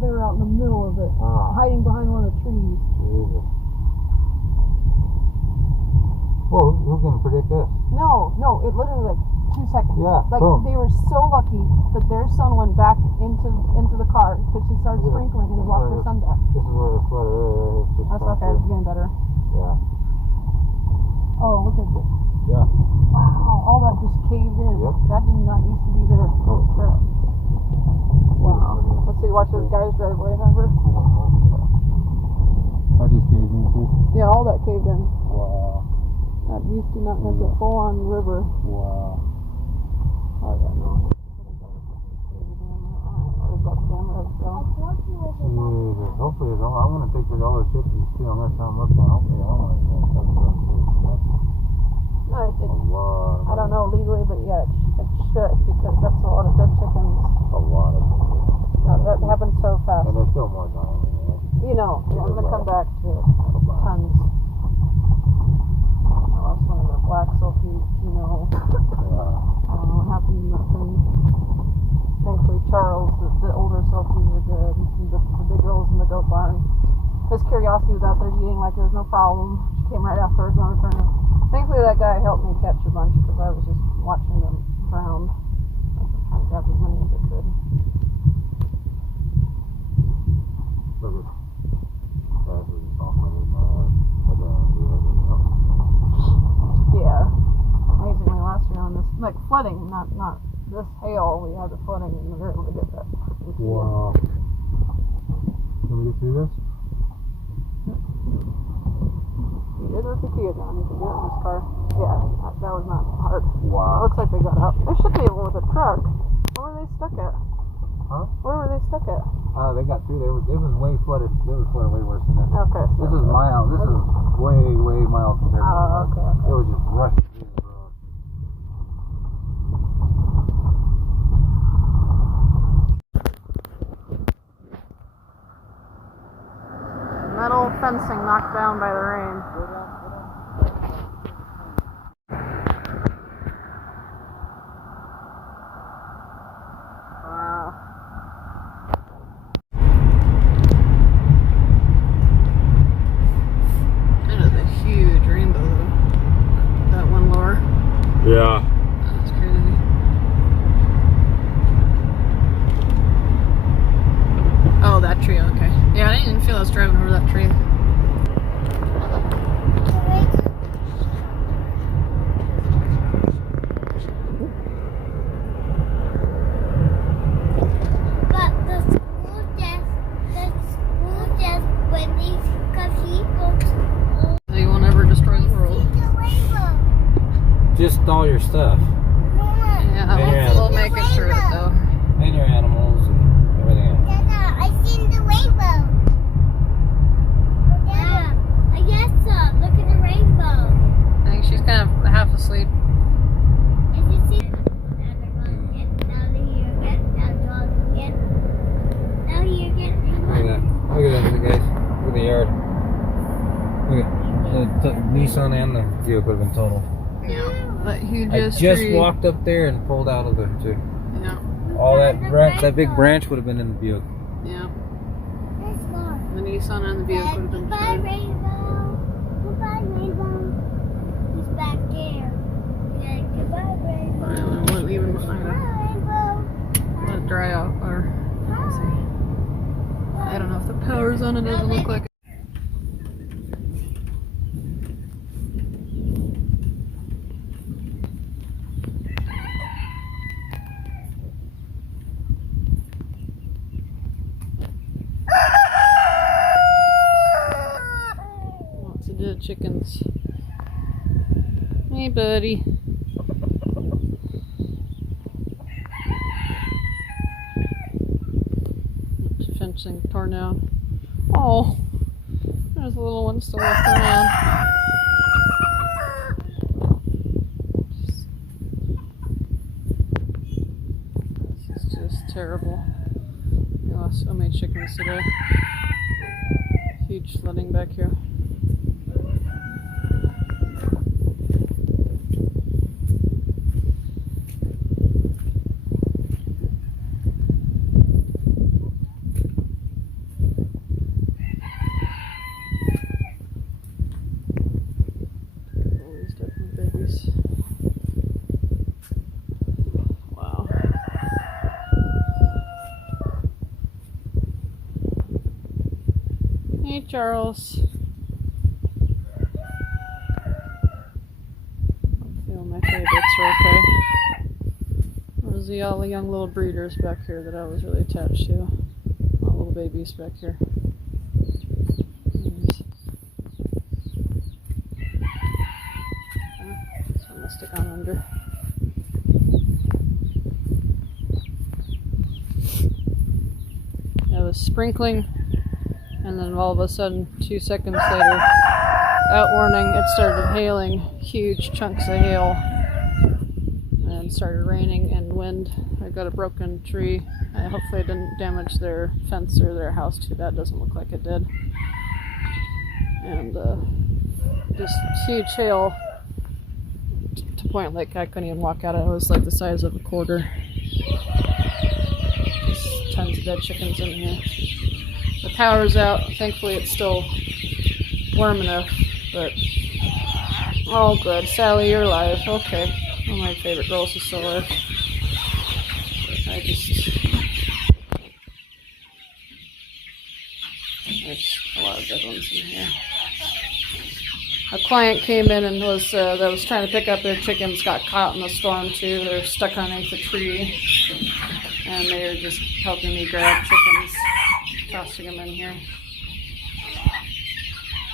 they were out in the middle of it, hiding behind one of the trees. Jesus. Well, who can predict this? No, it literally like 2 seconds. Yeah, like boom. They were so lucky that their son went back into the car because she started sprinkling and he walked their son back. This is where the flood is. That's okay. It's getting better. Yeah. Oh, look at this. Yeah. Wow, all that just caved in. Yep. That did not used to be there. Oh crap. Wow. Let's see. Watch this guy's driveway. Remember? That just caved in too. Yeah, all that caved in. Wow. That used to not. That's a full-on river. Wow. Oh yeah, no. Jesus. Hopefully, I'm gonna take all the chickens too. I'm gonna try them up there. Hopefully, I'm gonna try them up too. I don't know legally, but yeah, it should because that's a lot of dead chickens. A lot of chickens. That happens so fast. And there's still more dying. You know, I'm gonna come back to tons. I lost one of the black sulphate, you know. I don't know what happened in that thing. Thankfully, Charles, the older sulphies are good. The big girls in the goat barn. His Curiosity was out there eating like there was no problem. She came right after us on her turn. Thankfully, that guy helped me catch a bunch because I was just watching them drown. I was trying to grab as many as I could. Yeah. Amazingly, last year on this, like flooding, not this hail, we had the flooding and we were able to get that freaking key. Wow. Can we get through this? You did with the Kia, John. You can do it in this car. Yeah, that was not hard. Wow. It looks like they got up. They should be able with a truck. Where were they stuck at? Huh? Where were they stuck at? They got through. It was way flooded. It was flooded way worse than this. Okay. So This is mild. This is way mild compared to this. Okay. It was just rushing through the road. Metal fencing knocked down by the rain. Wow. That is a huge rainbow though. That one lure. Yeah. That's crazy. Oh, that tree, okay. Yeah, I didn't even feel I was driving over that tree. But the school just when these cathedrals. They won't ever destroy the world. See the rainbow. Just all your stuff. Mama, Yeah, we'll make it through it though. And your animals and everything else. Dada, I seen the rainbow. Dada, I guess so. Look at the rainbow. I think she's kind of half asleep. If you see down here again, down here again, down here again. Look at that. Look at that, guys. Look at the yard. Look at the Nissan and the vehicle would have been total. Yeah, that huge I just walked up there and pulled out of there too. Yeah. All that big branch would have been in the Buick. Yeah. Let's go. The Nissan and the Buick would have been Goodbye, destroyed. rainbow. Goodbye, rainbow. He's back there. Yeah, goodbye, rainbow. Well, we'll leave him behind her. Goodbye, rainbow. Let it dry out. Or, let's see. I don't know if the power's on. It doesn't look like it. Lots of dead chickens. Hey, buddy. Fencing torn down. Oh, there's a little one still walking around. This is just terrible. We lost so many chickens today. Huge flooding back here. Charles. Hopefully all my favorites are okay. There's all the young little breeders back here that I was really attached to. All little babies back here. This one must have gone under. I was sprinkling, and then all of a sudden, 2 seconds later, out warning, it started hailing, huge chunks of hail, and started raining and wind. I got a broken tree. Hopefully I didn't damage their fence or their house too bad. Doesn't look like it did. And just huge hail to point like I couldn't even walk out. It was like the size of a quarter. Just tons of dead chickens in here. The power's out. Thankfully it's still warm enough, but all good. Sally, you're alive. Okay. One of my favorite girls is still alive. There's a lot of dead ones in here. A client came in and was that was trying to pick up their chickens, got caught in the storm too. They're stuck underneath a tree, and they're just helping me grab chickens, tossing them in here,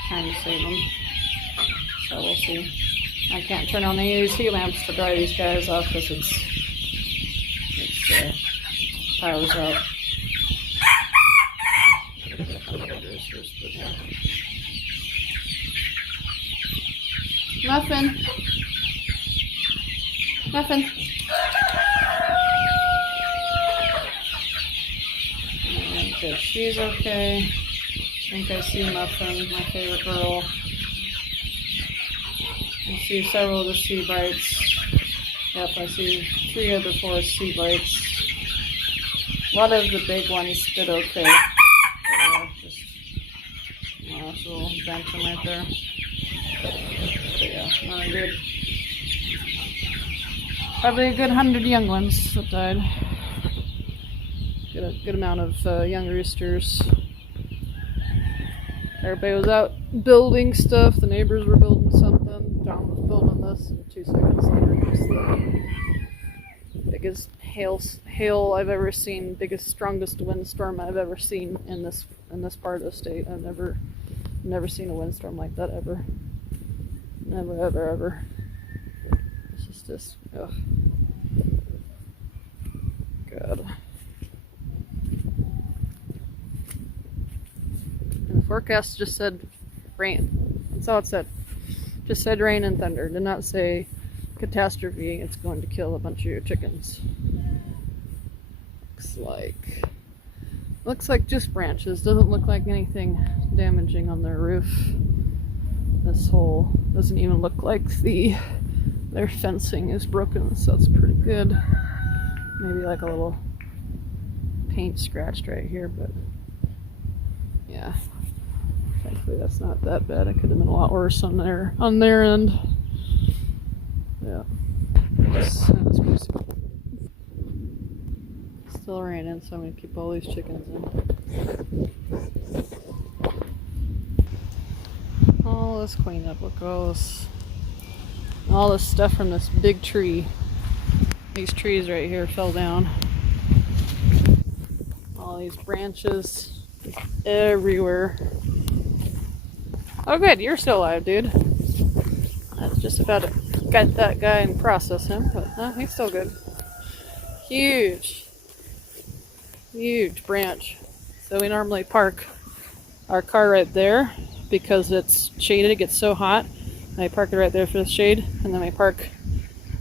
trying to save them. So we'll see. I can't turn on any of these heat lamps to dry these guys off because it's power's out. Muffin. Muffin. Good. She's okay. I think I see Muffin, my favorite girl. I see several of the sea brights. Yep, I see 3 of the 4 sea brights. A lot of the big ones did okay. Just a little bantam right there. But yeah, not good. Probably a good 100 young ones that died. Good amount of young roosters. Everybody was out building stuff. The neighbors were building something. John was building this, and 2 seconds later, just the biggest hail I've ever seen, biggest, strongest windstorm I've ever seen in this part of the state. I've never seen a windstorm like that ever. Never, ever, ever. It's just, ugh. God. And the forecast just said rain. That's all it said. Just said rain and thunder. Did not say catastrophe. It's going to kill a bunch of your chickens. Looks like just branches. Doesn't look like anything damaging on their roof. This hole doesn't even look like their fencing is broken, so that's pretty good. Maybe like a little paint scratched right here, but yeah. Thankfully that's not that bad. It could have been a lot worse on their end. Yeah. That's crazy. Still raining, so I'm gonna keep all these chickens in. All this cleanup, look at all this stuff from this big tree. These trees right here fell down. All these branches everywhere. Oh good, you're still alive, dude. I was just about to get that guy and process him, but no, he's still good. Huge branch. So we normally park our car right there because it's shaded. It gets so hot. And I park it right there for the shade, and then I park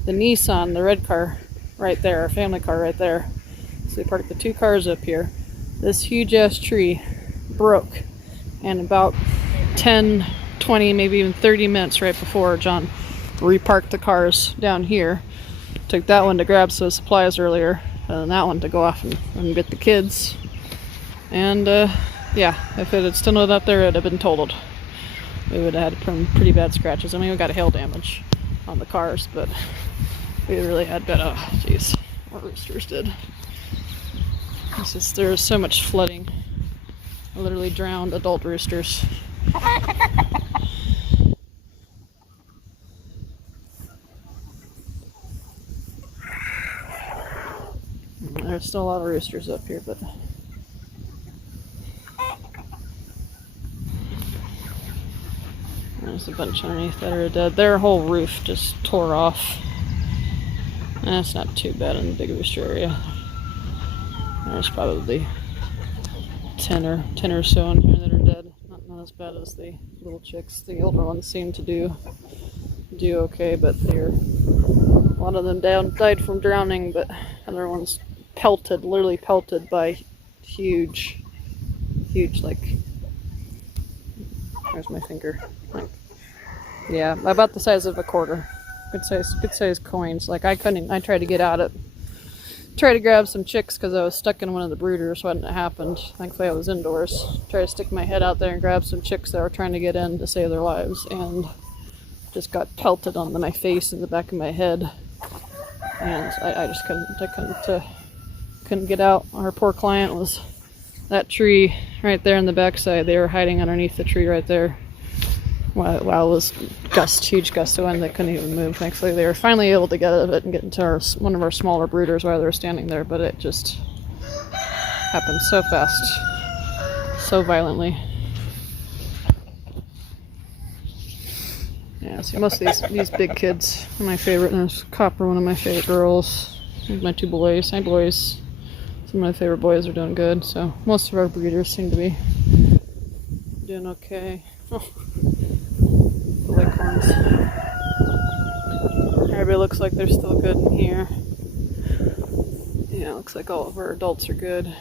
the Nissan, the red car, right there, our family car right there. So we park the 2 cars up here. This huge ass tree broke, and about 10, 20, maybe even 30 minutes right before John reparked the cars down here. Took that one to grab some supplies earlier, and then that one to go off and get the kids. And yeah, if it had still up there, it would have been totaled. We would have had pretty bad scratches. I mean, we got hail damage on the cars, but we really had bad. Oh, jeez, our roosters did. It's just there's so much flooding literally drowned adult roosters. There's still a lot of roosters up here, but there's a bunch underneath that are dead. Their whole roof just tore off. That's not too bad in the big rooster area. There's probably 10 or so in here that are dead. Not as bad as the little chicks. The older ones seem to do okay, but a lot of them died from drowning, but other ones literally pelted by huge, like, there's my finger. Like, yeah, about the size of a quarter. Good size coins. Like, I tried to get out try to grab some chicks because I was stuck in one of the brooders when it happened. Thankfully I was indoors. Tried to stick my head out there and grab some chicks that were trying to get in to save their lives, and just got pelted on my face and the back of my head. And I just couldn't get out. Our poor client was that tree right there in the backside. They were hiding underneath the tree right there. While it was huge gust of wind, they couldn't even move. Thankfully, they were finally able to get out of it and get into one of our smaller brooders while they were standing there, but it just happened so fast, so violently. Yeah, see, most of these big kids are my favorite. There's Copper, one of my favorite girls. There's my two boys. Hi, boys. Some of my favorite boys are doing good, so most of our breeders seem to be doing okay. Oh. The leghorns. Everybody looks like they're still good in here. Yeah, looks like all of our adults are good.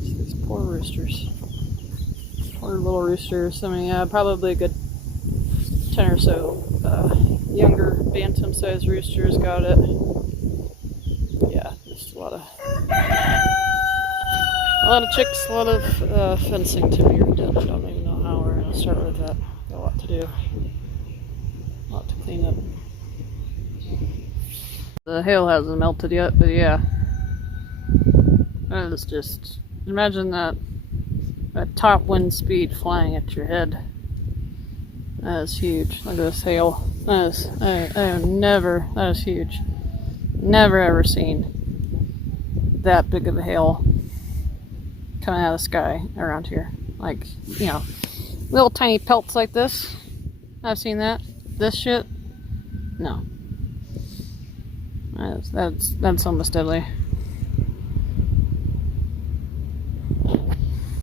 These poor roosters. Poor little roosters. I mean, yeah, probably a good 10 or so younger bantam-sized roosters got it. Yeah, just a lot of chicks, a lot of fencing to be redone. I don't even know how we're going to start with that. Got a lot to do. A lot to clean up. The hail hasn't melted yet, but yeah. That is just, imagine that top wind speed flying at your head. That is huge. Look at this hail. That is huge. Never ever seen that big of a hail coming out of the sky around here. Like, you know, little tiny pelts like this. I've seen that. This shit? No. That's almost deadly.